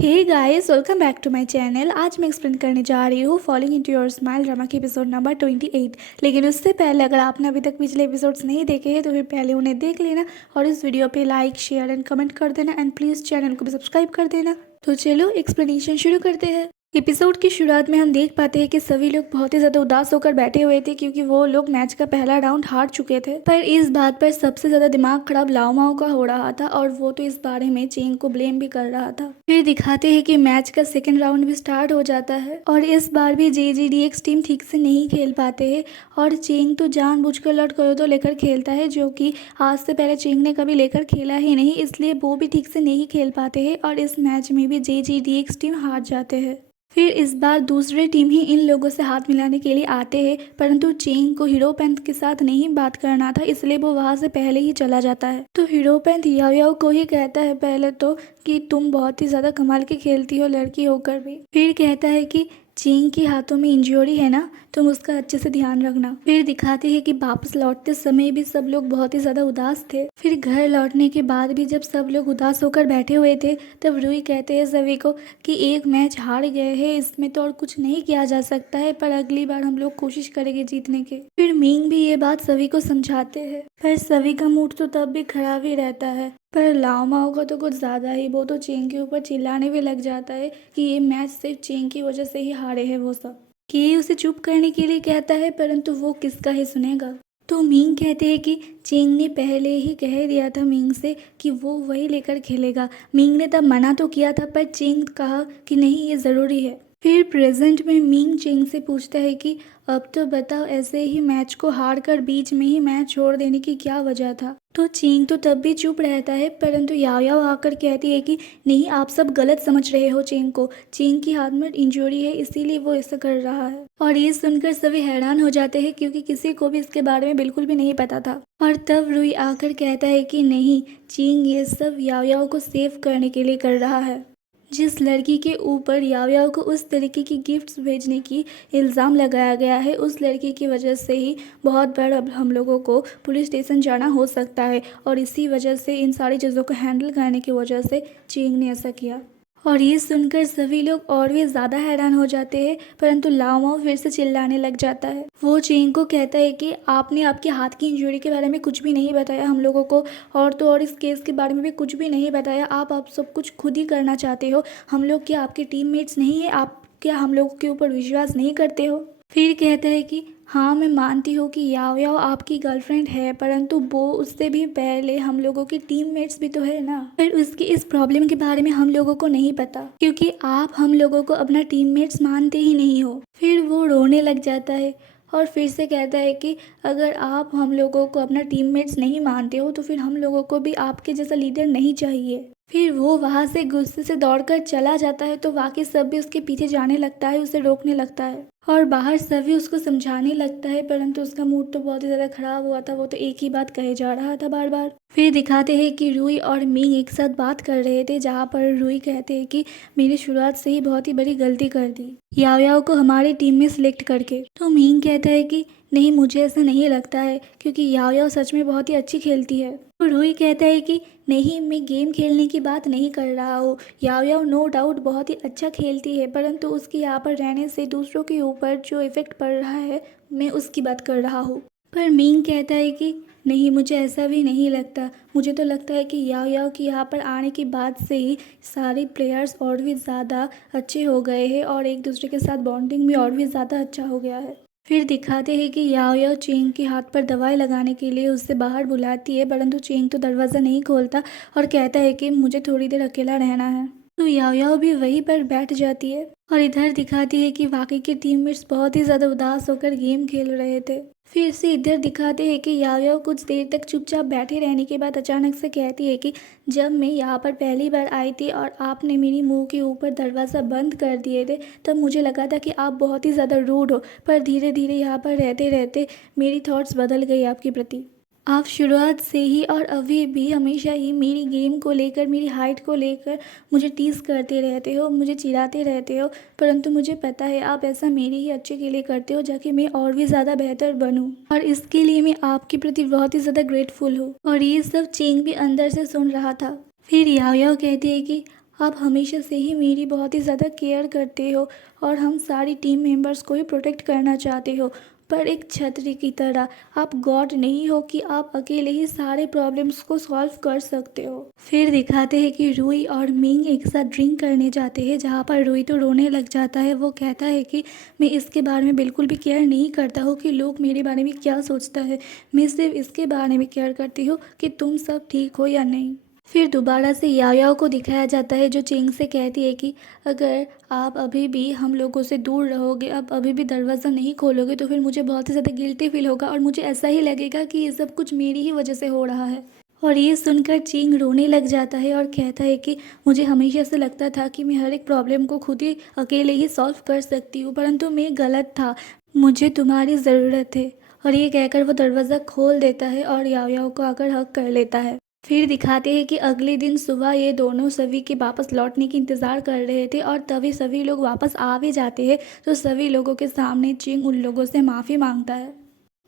Hey guys, welcome back to my channel. आज मैं explain करने जा रही हूँ falling into your smile drama के एपिसोड नंबर 28। लेकिन उससे पहले अगर आपने अभी तक पिछले एपिसोड्स नहीं देखे हैं तो फिर पहले उन्हें देख लेना और इस वीडियो पे लाइक शेयर एंड कमेंट कर देना एंड प्लीज़ चैनल को भी सब्सक्राइब कर देना। तो चलो एक्सप्लेनेशन शुरू करते हैं। एपिसोड की शुरुआत में हम देख पाते हैं कि सभी लोग बहुत ही ज़्यादा उदास होकर बैठे हुए थे क्योंकि वो लोग मैच का पहला राउंड हार चुके थे। पर इस बात पर सबसे ज़्यादा दिमाग खराब लाओ माओ का हो रहा था और वो तो इस बारे में चेंग को ब्लेम भी कर रहा था। फिर दिखाते हैं कि मैच का सेकंड राउंड भी स्टार्ट हो जाता है और इस बार भी JGDX टीम ठीक से नहीं खेल पाते हैं और चेंग तो जानबूझकर लॉर्ड करोतो लेकर खेलता है, जो कि आज से पहले चेंग ने कभी लेकर खेला ही नहीं, इसलिए वो भी ठीक से नहीं खेल पाते हैं और इस मैच में भी JGDX टीम हार जाते हैं। फिर इस बार दूसरी टीम ही इन लोगों से हाथ मिलाने के लिए आते हैं, परंतु चेंग को हीरो पैंथ के साथ नहीं बात करना था, इसलिए वो वहां से पहले ही चला जाता है। तो हीरो पैंथ याओ याओ को ही कहता है पहले तो कि तुम बहुत ही ज़्यादा कमाल की खेलती हो लड़की होकर भी। फिर कहता है कि चेंग के हाथों में इंजरी है ना, तुम उसका अच्छे से ध्यान रखना। फिर दिखाते हैं कि वापस लौटते समय भी सब लोग बहुत ही ज़्यादा उदास थे। फिर घर लौटने के बाद भी जब सब लोग उदास होकर बैठे हुए थे तब रूई कहते हैं सभी को कि एक मैच हार गए हैं, इसमें तो और कुछ नहीं किया जा सकता है, पर अगली बार हम लोग कोशिश करेंगे जीतने के। फिर मिंग भी ये बात सभी को समझाते हैं, पर सभी का मूड तो तब भी खराब ही रहता है। पर लाओ माओ का तो कुछ ज़्यादा ही, वो तो चेंग के ऊपर चिल्लाने भी लग जाता है कि ये मैच सिर्फ चेंग की वजह से ही हारे हैं वो सब। कि उसे चुप करने के लिए कहता है, परंतु वो किसका ही सुनेगा। तो मिंग कहते हैं कि चेंग ने पहले ही कह दिया था मिंग से कि वो वही लेकर खेलेगा। मिंग ने तब मना तो किया था पर चेंग कहा कि नहीं, ये ज़रूरी है। फिर प्रेजेंट में मिंग चेंग से पूछता है कि अब तो बताओ, ऐसे ही मैच को हार कर बीच में ही मैच छोड़ देने की क्या वजह था। तो चेंग तो तब भी चुप रहता है, परंतु याओ याओ आकर कहती है कि नहीं, आप सब गलत समझ रहे हो चेंग को, चेंग की हाथ में इंजरी है इसीलिए वो ऐसा कर रहा है। और ये सुनकर सभी हैरान हो जाते हैं क्योंकि किसी को भी इसके बारे में बिल्कुल भी नहीं पता था। और तब रूई आकर कहता है कि नहीं, चेंग ये सब याओ याओ को सेव करने के लिए कर रहा है। जिस लड़की के ऊपर याओ याओ को उस तरीके की गिफ्ट्स भेजने की इल्ज़ाम लगाया गया है, उस लड़की की वजह से ही बहुत बार अब हम लोगों को पुलिस स्टेशन जाना हो सकता है और इसी वजह से इन सारी चीज़ों को हैंडल करने की वजह से चेंग ने ऐसा किया। और ये सुनकर सभी लोग और भी ज़्यादा हैरान हो जाते हैं, परंतु लाओ माओ फिर से चिल्लाने लग जाता है। वो चेंग को कहता है कि आपने आपके हाथ की इंजरी के बारे में कुछ भी नहीं बताया हम लोगों को, और तो और इस केस के बारे में भी कुछ भी नहीं बताया। आप सब कुछ खुद ही करना चाहते हो। हम लोग क्या आपके टीममेट्स नहीं है? आप क्या हम लोगों के ऊपर विश्वास नहीं करते हो? फिर कहता है कि हाँ, मैं मानती हूँ कि याओ याओ आपकी गर्लफ्रेंड है, परंतु वो उससे भी पहले हम लोगों के टीममेट्स भी तो है ना। फिर उसकी इस प्रॉब्लम के बारे में हम लोगों को नहीं पता क्योंकि आप हम लोगों को अपना टीममेट्स मानते ही नहीं हो। फिर वो रोने लग जाता है और फिर से कहता है कि अगर आप हम लोगों को अपना टीममेट्स नहीं मानते हो तो फिर हम लोगों को भी आपके जैसा लीडर नहीं चाहिए। फिर वो वहाँ से गुस्से से दौड़कर चला जाता है तो बाकी सब भी उसके पीछे जाने लगता है, उसे रोकने लगता है और बाहर सभी उसको समझाने लगता है, परंतु उसका मूड तो बहुत ही ज़्यादा खराब हुआ था। वो तो एक ही बात कहे जा रहा था बार बार। फिर दिखाते हैं कि रूई और मिंग एक साथ बात कर रहे थे, जहाँ पर रूई कहते हैं कि मैंने शुरुआत से ही बहुत ही बड़ी गलती कर दी याओ याओ को हमारी टीम में सिलेक्ट करके। तो मिंग कहता है कि नहीं, मुझे ऐसा नहीं लगता है क्योंकि याओ याओ सच में बहुत ही अच्छी खेलती है। तो रूई कहता है कि नहीं, मैं गेम खेलने की बात नहीं कर रहा हूँ। याओ याओ नो डाउट बहुत ही अच्छा खेलती है, परंतु उसके यहाँ पर रहने से दूसरों के ऊपर जो इफेक्ट पड़ रहा है, मैं उसकी बात कर रहा हूँ। पर मिंग कहता है कि नहीं, मुझे ऐसा भी नहीं लगता। मुझे तो लगता है कि याओ याओ की यहाँ पर आने के बाद से ही सारे प्लेयर्स और भी ज़्यादा अच्छे हो गए हैं और एक दूसरे के साथ बॉन्डिंग भी और भी ज़्यादा अच्छा हो गया है। फिर दिखाते हैं कि याओ याओ चेंग के हाथ पर दवाई लगाने के लिए उससे बाहर बुलाती है, परंतु चेंग तो दरवाज़ा नहीं खोलता और कहता है कि मुझे थोड़ी देर अकेला रहना है। तो याओ याओ भी वहीं पर बैठ जाती है और इधर दिखाती है कि बाकी के टीममेट्स बहुत ही ज़्यादा उदास होकर गेम खेल रहे थे। फिर से इधर दिखाते हैं कि याओ याओ कुछ देर तक चुपचाप बैठे रहने के बाद अचानक से कहती है कि जब मैं यहाँ पर पहली बार आई थी और आपने मेरी मुंह के ऊपर दरवाज़ा बंद कर दिए थे, तब मुझे लगा था कि आप बहुत ही ज़्यादा रूड हो, पर धीरे धीरे यहाँ पर रहते रहते मेरी थॉट्स बदल गई आपके प्रति। आप शुरुआत से ही और अभी भी हमेशा ही मेरी गेम को लेकर, मेरी हाइट को लेकर मुझे टीज़ करते रहते हो, मुझे चिढ़ाते रहते हो, परंतु मुझे पता है आप ऐसा मेरे ही अच्छे के लिए करते हो, जाके मैं और भी ज़्यादा बेहतर बनूं, और इसके लिए मैं आपके प्रति बहुत ही ज़्यादा ग्रेटफुल हूँ। और ये सब चेंग भी अंदर से सुन रहा था। फिर याओ याओ कहती है कि आप हमेशा से ही मेरी बहुत ही ज़्यादा केयर करते हो और हम सारी टीम मेंबर्स को ही प्रोटेक्ट करना चाहते हो, पर एक छतरी की तरह। आप गॉड नहीं हो कि आप अकेले ही सारे प्रॉब्लम्स को सॉल्व कर सकते हो। फिर दिखाते हैं कि रूही और मिंग एक साथ ड्रिंक करने जाते हैं, जहाँ पर रूही तो रोने लग जाता है। वो कहता है कि मैं इसके बारे में बिल्कुल भी केयर नहीं करता हूँ कि लोग मेरे बारे में क्या सोचता है। मैं सिर्फ इसके बारे में केयर करती हूँ कि तुम सब ठीक हो या नहीं। फिर दोबारा से याओ को दिखाया जाता है, जो चिंग से कहती है कि अगर आप अभी भी हम लोगों से दूर रहोगे, आप अभी भी दरवाज़ा नहीं खोलोगे, तो फिर मुझे बहुत ही ज़्यादा गिल्टी फील होगा और मुझे ऐसा ही लगेगा कि ये सब कुछ मेरी ही वजह से हो रहा है। और ये सुनकर चिंग रोने लग जाता है और कहता है कि मुझे हमेशा से लगता था कि मैं हर एक प्रॉब्लम को खुद ही अकेले ही सॉल्व कर सकती हूँ, परंतु मैं गलत था। मुझे तुम्हारी ज़रूरत है। और ये कहकर वो दरवाज़ा खोल देता है और याओ को आकर हक कर लेता है। फिर दिखाते हैं कि अगले दिन सुबह ये दोनों सभी के वापस लौटने की इंतज़ार कर रहे थे और तभी सभी लोग वापस आ भी जाते हैं, तो सभी लोगों के सामने चिंग उन लोगों से माफ़ी मांगता है।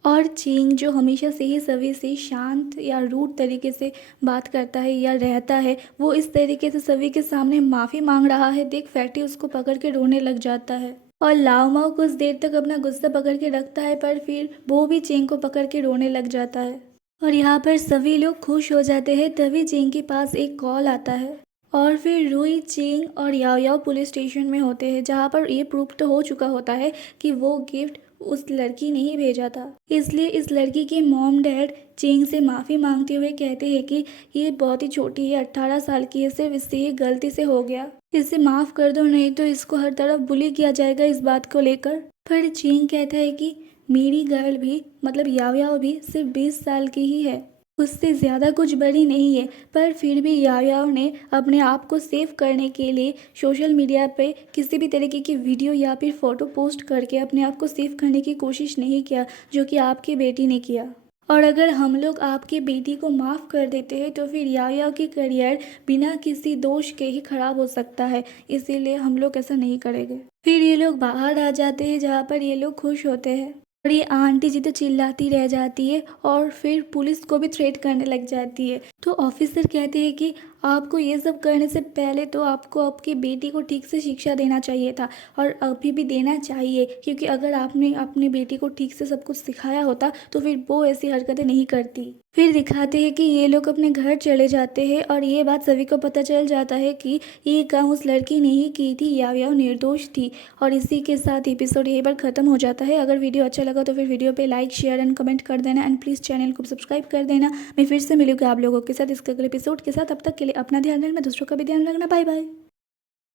और चिंग, जो हमेशा से ही सभी से शांत या रूड तरीके से बात करता है या रहता है, वो इस तरीके से सभी के सामने माफ़ी मांग रहा है देख फैटी उसको पकड़ के रोने लग जाता है। और लाओ माओ कुछ देर तक अपना गुस्सा पकड़ के रखता है, पर फिर वो भी चिंग को पकड़ के रोने लग जाता है। और यहाँ पर सभी लोग खुश हो जाते हैं, तभी चिंग के पास एक कॉल आता है। और फिर रूही, चिंग और याओ याओ पुलिस स्टेशन में होते हैं, जहाँ पर ये प्रूव तो हो चुका होता है कि वो गिफ्ट उस लड़की ने ही भेजा था। इसलिए इस लड़की के मॉम डैड चिंग से माफ़ी मांगते हुए कहते हैं कि ये बहुत ही छोटी है, 18 साल की है, सिर्फ इससे ये गलती से हो गया, इसे माफ़ कर दो, नहीं तो इसको हर तरफ बुली किया जाएगा इस बात को लेकर। पर चिंग कहता है कि मेरी गर्ल भी, मतलब याओ याओ भी सिर्फ 20 साल की ही है, उससे ज़्यादा कुछ बड़ी नहीं है। पर फिर भी याओ याओ ने अपने आप को सेव करने के लिए सोशल मीडिया पे किसी भी तरीके की वीडियो या फिर फ़ोटो पोस्ट करके अपने आप को सेव करने की कोशिश नहीं किया, जो कि आपकी बेटी ने किया। और अगर हम लोग आपकी बेटी को माफ़ कर देते हैं, तो फिर याओ याओ की करियर बिना किसी दोष के ही खराब हो सकता है, इसीलिए हम लोग ऐसा नहीं करेंगे। फिर ये लोग बाहर आ जाते हैं, जहाँ पर ये लोग खुश होते हैं। और ये आंटी जी तो चिल्लाती रह जाती है और फिर पुलिस को भी थ्रेट करने लग जाती है। तो ऑफिसर कहते हैं कि आपको ये सब करने से पहले तो आपको आपकी बेटी को ठीक से शिक्षा देना चाहिए था, और अभी भी देना चाहिए, क्योंकि अगर आपने अपनी बेटी को ठीक से सब कुछ सिखाया होता तो फिर वो ऐसी हरकतें नहीं करती। फिर दिखाते हैं कि ये लोग अपने घर चले जाते हैं और ये बात सभी को पता चल जाता है कि ये काम उस लड़की ने ही की थी, याओ याओ निर्दोष थी। और इसी के साथ एपिसोड यहीं पर ख़त्म हो जाता है। अगर वीडियो अच्छा लगा तो फिर वीडियो पे लाइक, शेयर एंड कमेंट कर देना, एंड प्लीज़ चैनल को सब्सक्राइब कर देना। मैं फिर से मिलूंगी आप लोगों के साथ इसके अगले एपिसोड के साथ। अब तक के लिए अपना ध्यान रखना, दूसरों का भी ध्यान रखना। Bye bye.